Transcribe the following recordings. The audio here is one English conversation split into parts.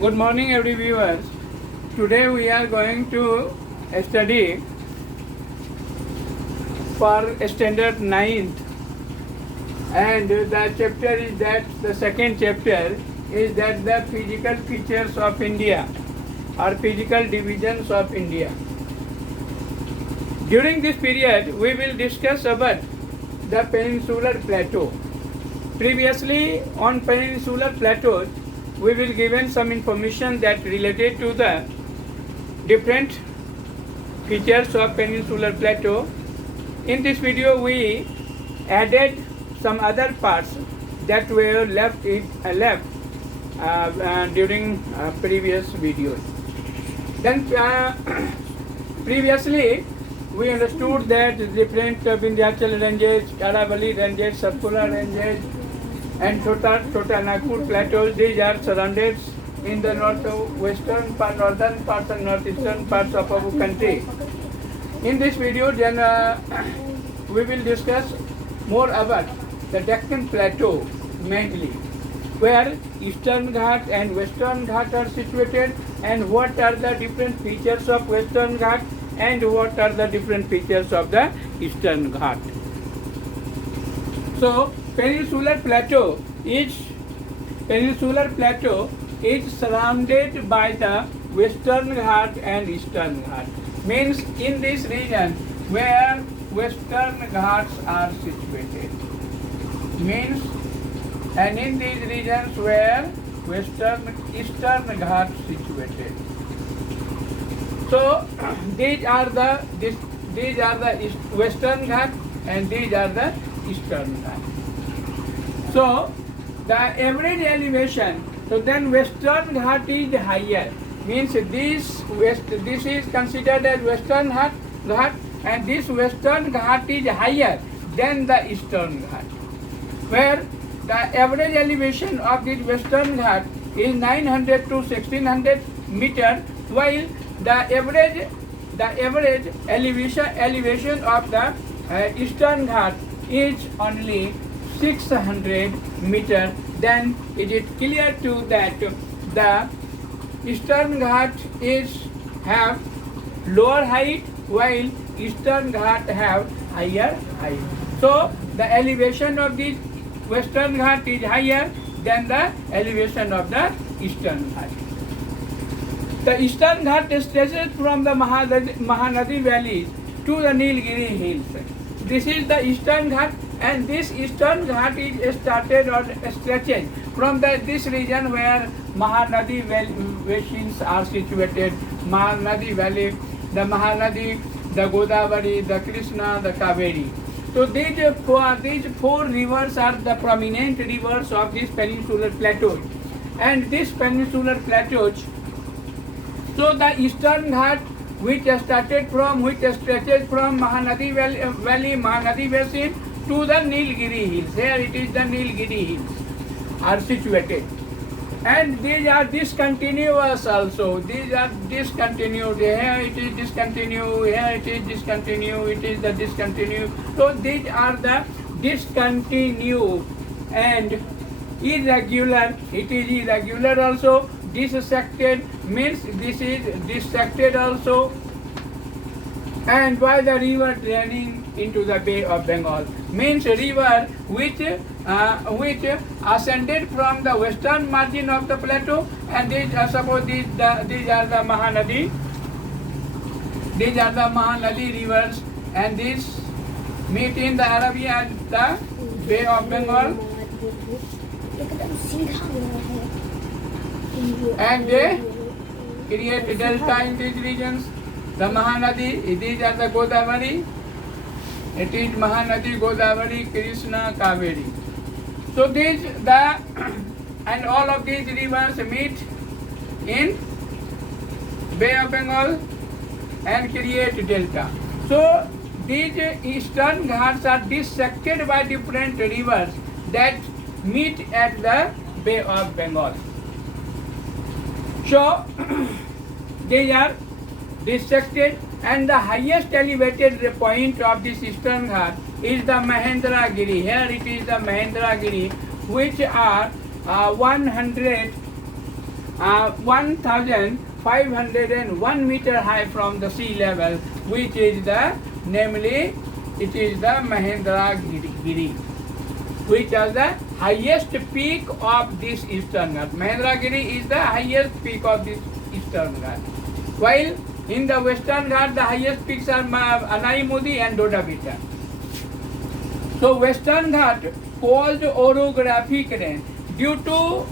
Good morning, every viewers. Today we are going to study for standard 9th, and the chapter is that the second chapter is that the physical features of India or physical divisions of India. During this period, we will discuss about the peninsular plateau. Previously, on peninsular plateaus, we will given some information that related to the different features of peninsular plateau. In this video, we added some other parts that were left during previous videos. Then previously we understood that different Vindhyachal ranges, Aravalli ranges, Satpura ranges, and Chota Nagpur plateaus. These are surrounded in the northern parts and northeastern parts of our country. In this video, then we will discuss more about the Deccan Plateau mainly, where Eastern Ghat and Western Ghat are situated, and what are the different features of Western Ghat and what are the different features of the Eastern Ghat. So, peninsular plateau is surrounded by the Western Ghat and Eastern Ghat. Means in this region where Western Ghats are situated. Means, and in these regions where Eastern Ghats situated. So these are the Western Ghat and these are the Eastern Ghat. So the average elevation, so then Western Ghat is higher. Means this is considered as Western Ghat, and this Western Ghat is higher than the Eastern Ghat, where the average elevation of this Western Ghat is 900 to 1600 meters, while the average elevation of the Eastern Ghat is only 600 meters. Then it is clear to that the Eastern Ghat have lower height, while Eastern Ghat have higher height. So the elevation of the Western Ghat is higher than the elevation of the Eastern Ghat. The Eastern Ghat stretches from the Mahanadi valleys to the Nilgiri hills. This is the Eastern Ghat, and this Eastern Ghat is started or stretches from this region where Mahanadi basins are situated. Mahanadi Valley, the Mahanadi, the Godavari, the Krishna, the Kaveri. So these four rivers are the prominent rivers of this peninsular plateau. And this peninsular plateaus, so the Eastern Ghat which stretches from Mahanadi Valley, Mahanadi Basin to the Nilgiri hills. Here it is the Nilgiri hills are situated. And these are discontinuous also. These are discontinued. Here it is discontinued. Here it is discontinued. It is the discontinued. So these are the discontinued and irregular. It is irregular also. Dissected means this is dissected also. And by the river draining into the Bay of Bengal, means a river which ascended from the western margin of the plateau, and suppose these are the Mahanadi. These are the Mahanadi rivers, and these meet in the Arabia and the Bay of Bengal, and they create a delta in these regions. The Mahanadi, these are the Godavari. It is Mahanadi, Godavari, Krishna, Kaveri. So and all of these rivers meet in Bay of Bengal and create delta. So these Eastern Ghats are dissected by different rivers that meet at the Bay of Bengal. So they are dissected, and the highest elevated point of this Eastern Ghat is the Mahendragiri. Here it is the Mahendragiri, which are 100 1501 meter high from the sea level, which is namely it is the Mahendragiri, which is the highest peak of this Eastern Ghat. Mahendragiri is the highest peak of this Eastern Ghat. While in the Western Ghat, the highest peaks are Anaimudi and Doda Beta. So Western Ghat caused orographic rain due to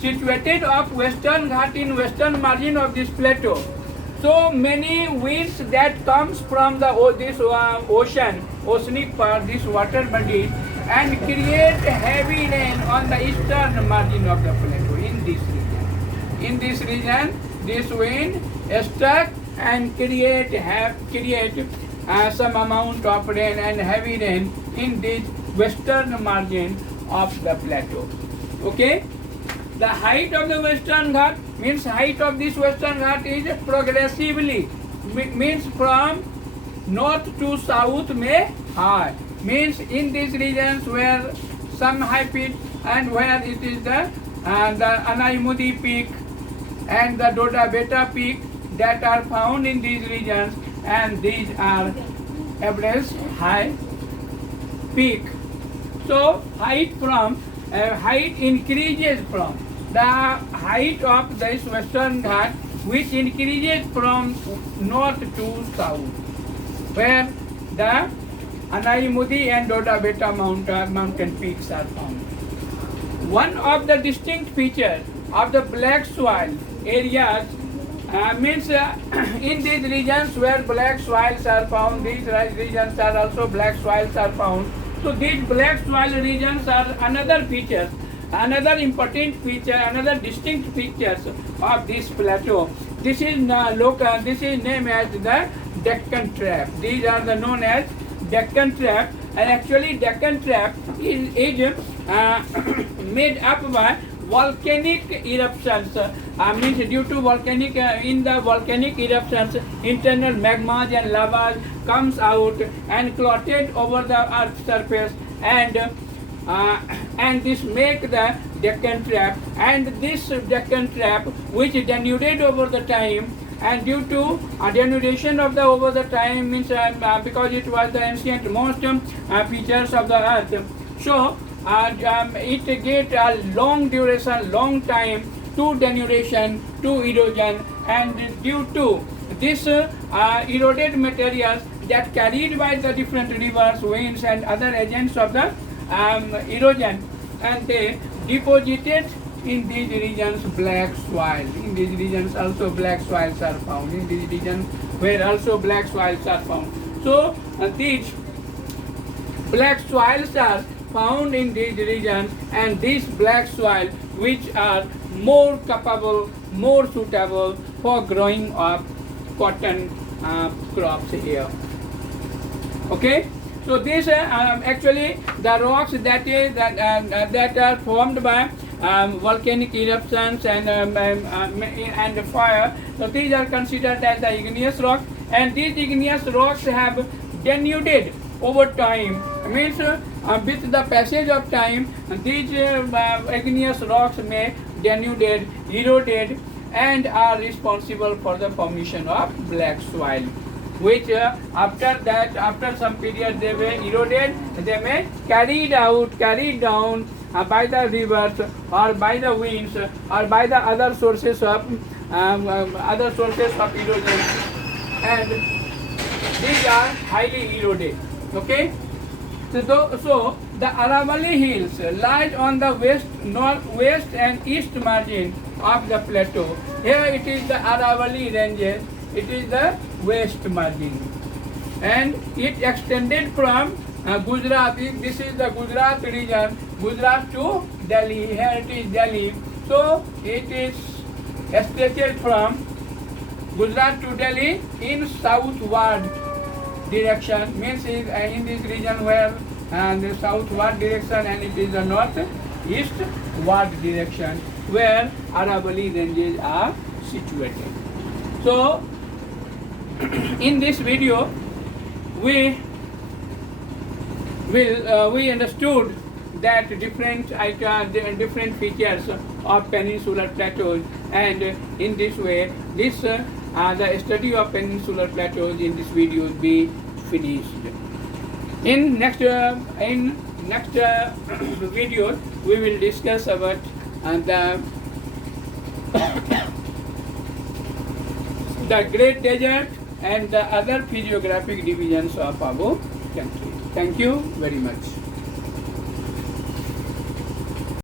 situated of Western Ghat in western margin of this plateau. So many winds that comes from the oceanic part, this water bodies, and create heavy rain on the eastern margin of the plateau in this region. In this region, this wind struck and create some amount of rain and heavy rain in this western margin of the plateau. Okay? The height of the Western Ghat means height of this Western Ghat is progressively means from north to south may high, means in these regions where some high peak and where it is the Anaimudi peak and the Doda Beta peak that are found in these regions, and these are average high peak. So height increases from the height of this Western Ghat, which increases from north to south, where the Anaimudi and Doda Beta mountain peaks are found. One of the distinct features of the black soil areas means in these regions where black soils are found, these regions are also black soils are found. So these black soil regions are another feature, another important feature, another distinct features of this plateau. This is This is named as the Deccan Trap. These are known as Deccan Trap, and actually Deccan Trap is made up by volcanic eruptions. Means due to volcanic eruptions, internal magmas and lavas comes out and clotted over the earth's surface, and this make the Deccan Trap. And this Deccan Trap, which denuded over the time, and due to denudation of the over the time, means because it was the ancient most features of the earth. So it get a long duration, long time to denudation, to erosion, and due to this eroded materials that carried by the different rivers, winds, and other agents of the erosion, and they deposited in these regions black soil. In these regions also black soils are found. In these regions where also black soils are found. So these black soils are found in these regions, and these black soil which are more capable, more suitable for growing of cotton crops here. Okay, so these actually the rocks that are formed by volcanic eruptions and fire. So these are considered as the igneous rocks, and these igneous rocks have denuded over time. Means with the passage of time, these igneous rocks may denuded, eroded, and are responsible for the formation of black soil, which after some period they may eroded, they may carried down by the rivers or by the winds or by the other sources of erosion, and these are highly eroded. Okay, so the Aravalli Hills lies on the west, northwest, and east margin of the plateau. Here it is the Aravalli ranges. It is the west margin, and it extended from Gujarat. This is the Gujarat region, Gujarat to Delhi. Here it is Delhi. So it is stretched from Gujarat to Delhi in southward direction. Means is in this region where the southward direction, and it is the northeastward direction where Aravalli ranges are situated. So in this video we understood that different features of peninsular plateaus, and in this way, the study of peninsular plateaus in this video will be finished. In next video, we will discuss about the Great Desert and the other physiographic divisions of our country. Thank you very much.